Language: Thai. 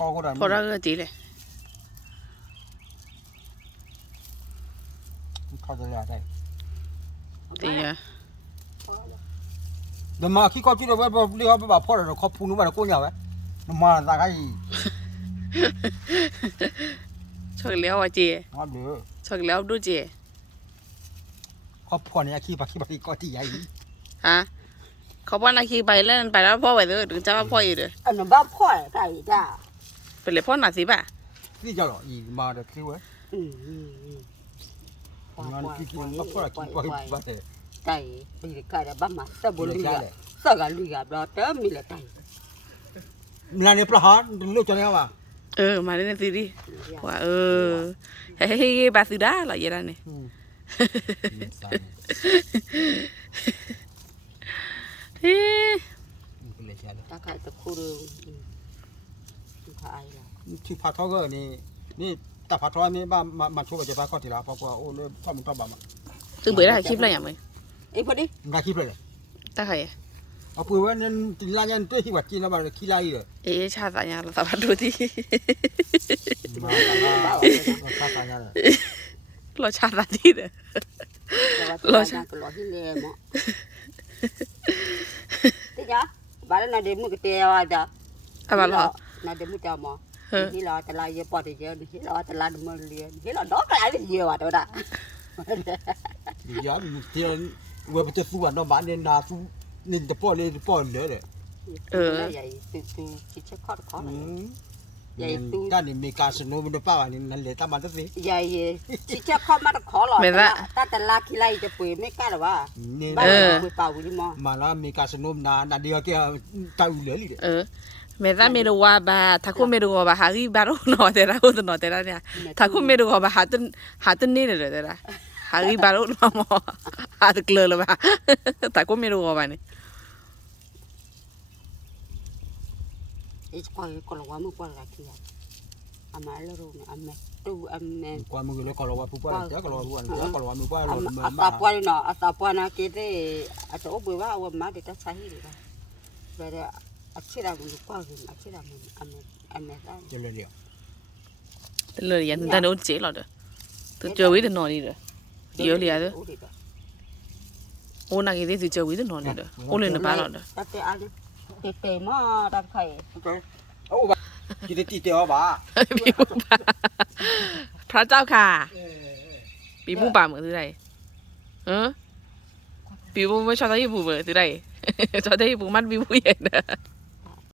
พอเราก็จีเลยเขาจะได้ตีอะเดี๋ยวมาขี้เขาจีเราแบบเรียกแบบพ่อเราเขาพูดนู่นมากูเนี่ยเว้ยมาตาไก่ชกเลี้ยวอ่ะจี มาเด้อ ชกเลี้ยวดูจี เขาพ่อเนี่ยขี้ปากก็ที่ใหญ่ ฮะเขาป้อนนาคีไปเล่นไปแล้วพ่อไปเลยถึงจะว่าพ่ออยู่เลย อันนั้นบ้าพ่อไก่จ้า เป็นเลยพ่อหนาสิป่ะ นี่จะหรออีมาเด็กคือเว้ยงานขี้มันมาพ่อขี้ไป ไก่ไปไก่แต่บ้ามาแต่บุรีสกัดลุยกับเราเติมมีเลยไก่ นั่นเนี่ยปลาหางลูกจะเนี่ยว่ะ มาเล่นซีรีส์ว่าเฮ้ยบาสิดาหรอยังไงเนี่ยเฮ้ย ตาไก่ตะคูดูขายละ ที่พัดท้อก็นี่แต่พัดท้อนี่บ้ามาช่วยจะไปข้อที่ละเพราะว่าโอ้เลยพ่อมึงต้องบ้ามา ตึงเบื่อได้คลิปอะไรอย่างมั้ย ไอ้พอดี งาขี้เลย ตาใคร เอาปืนว่านั่นติลายันตัวที่วัดจีนแล้วมาขี้ไล่เลย ชาตายาเราสามารถดูที่ มาตาตาเนี่ยเลย เราชาตาที่เลย เราชาก็รอที่เลี้ยมั้งที่จ้าบ้านนั้นเดี๋ยวมึงก็เตี้ยว่าจ้า อะไรหรอ นั่นเดี๋ยวมึงจะมาที่เราแต่ละเยอะปอดเยอะที่เราแต่ละมันเลี้ยที่เราดอกอะไรเยอะว่ะตัวน่ะ ดีอ่ะมีเที่ยวเว้ยไปจะสู้อ่ะน้องบ้านเนี่ยนาสู้นี่จะป้อนเลยป้อนเลยเลย ใหญ่ตู้คิดเช็คข้อข้อเลยใหญ่ ตู้ ตู้ ด้านนี้มีการสนุกมันจะป้าอันนี้นั่นเลยตามมันสิ ใหญ่คิดเช็คข้อมาขอหล่อแต่ละคิไลจะปุ๋ยไม่กล้าหรอวะ นี่ บ้านปุ๋ยเปล่าวุ้ยมอ มาแล้วมีการสนุกนาเดียวแกตายเหลือเลย เมตาเมรูว่าบาถ้าคุณเมรูว่าบาหาที่บารุนอเตระคุณนอเตระเนี่ยถ้าคุณเมรูว่าบาหาตุนนี่เลยเตระหาที่บารุนอมอหาตะเกลือเลยบาถ้าคุณเมรูว่าบาเนี่ย ไอ้คนละว่ามึงคนละที่อามาแล้วรู้อามาตู้อามา ความมึงเลยก็รอว่าผู้ป้าเจ้าก็รอผู้อันเจ้าก็รอว่ามึงป้ารอ อาตาปวนเนาะอาตาปวนนะคิดได้อาจจะอบว่าว่ามาเดี๋ยวจะใช้เลยนะแต่อาชีพเรามันกว้างอาชีพเรามันอามาได้ เจริญเดียว เลยยันแต่โดนเจ๊หรอเด้อตัวเจอวิธีนอนนี่เด้อเยอะเลยเด้อโอ้นักยี่ที่เจอวิธีนอนนี่เด้อโอ้เลยนะบ้าหรอเด้อ แต่อันเตะมาดันไข่ โอ้บ้าคิดตีเตียวบ้า ปีบุปผาพระเจ้าค่ะปีบุปผาเหมือนที่ไรปีบุไม่ชอบที่บุเหมือนที่ไรชอบที่บุมันปีบุเย็นเด้อ